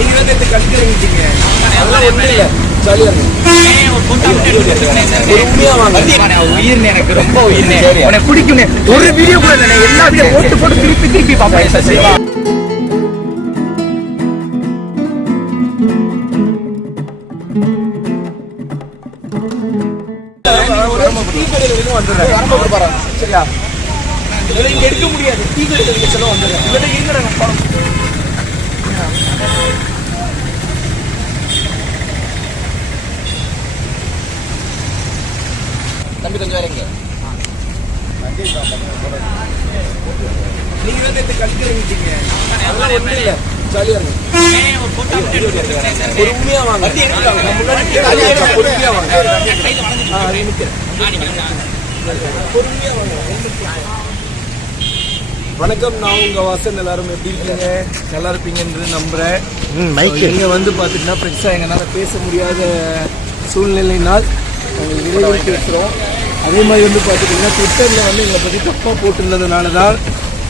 நீங்க வந்து இந்த கல்விங்க அதெல்லாம் ஒண்ணும் இருக்கு ஒரு ரொம்ப உனக்கு ஒரு வீடியோ கூட எல்லா வீடியோ போட்டு போட்டு திருப்பி திருப்பி பார்ப்பேன். வந்துடுறேன் சரியா இங்க எடுக்க முடியாது. டீ கடையில் வந்துடுறேன். இவட்ட இருக்கிறாங்க தம்பி கொஞ்சம் நீங்க அதெல்லாம் இல்ல. ஜாலியா வாங்க. பொறுமையா வாங்க. பொறுமையா வாங்க. வணக்கம் நான் உங்க வாசன் எல்லாரும் எப்படி இருக்கீங்க? நல்லா இருப்பீங்கன்னு நம்புறேன். நீங்க வந்து பாத்தீங்கன்னா பெருசா எங்களால பேச முடியாத சூழ்நிலையினால் நாங்கள் பேசுறோம். அதே மாதிரி வந்து பாத்துட்டீங்கன்னா ட்விட்டர்ல வந்து எங்களை பத்தி தப்பா போட்டிருந்ததுனால தான்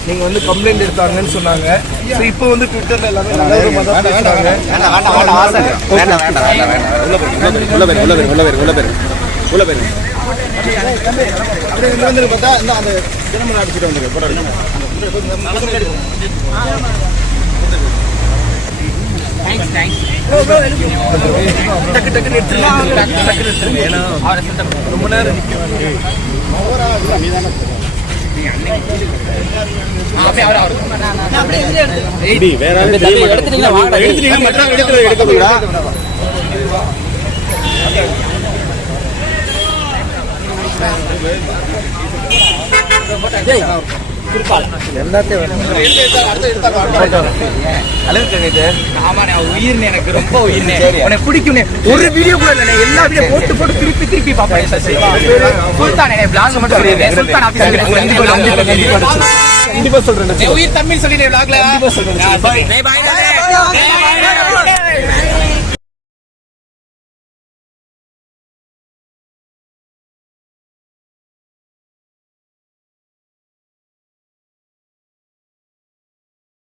நீங்க வந்து கம்ப்ளைண்ட் எடுத்தாங்கன்னு சொன்னாங்க. ஸோ இப்போ வந்து ட்விட்டர்ல எல்லாமே நல்ல விதமா தான் பேசுறாங்க. உள்ள பேரு உள்ள பேரு உள்ள பேரு உள்ள பேரு உள்ள பேரு அப்படியே இங்க வந்து பார்த்தா இந்த அந்த தினமலை அடிச்சுட்டு வந்துருக்கு போட்டோ டக்கு டக்குன்னு எடுத்துருங்க டக்கு டக்குன்னு எடுத்துருங்க ஏன்னா ரொம்ப நேரம் எடுத்துட்டீங்களா எனக்கு ரொம்ப உயிர்னு உனக்கு பிடிக்கும்னு ஒரு வீடியோ கூட இல்லை எல்லா வீடியோ போட்டு போட்டு திருப்பி திருப்பி பார்ப்பேன் சுல்தான் பிளாக் மட்டும் சுல்தான் கண்டிப்பா சொல்றேன். உயிர் தமிழ் சொல்லிடுறேன்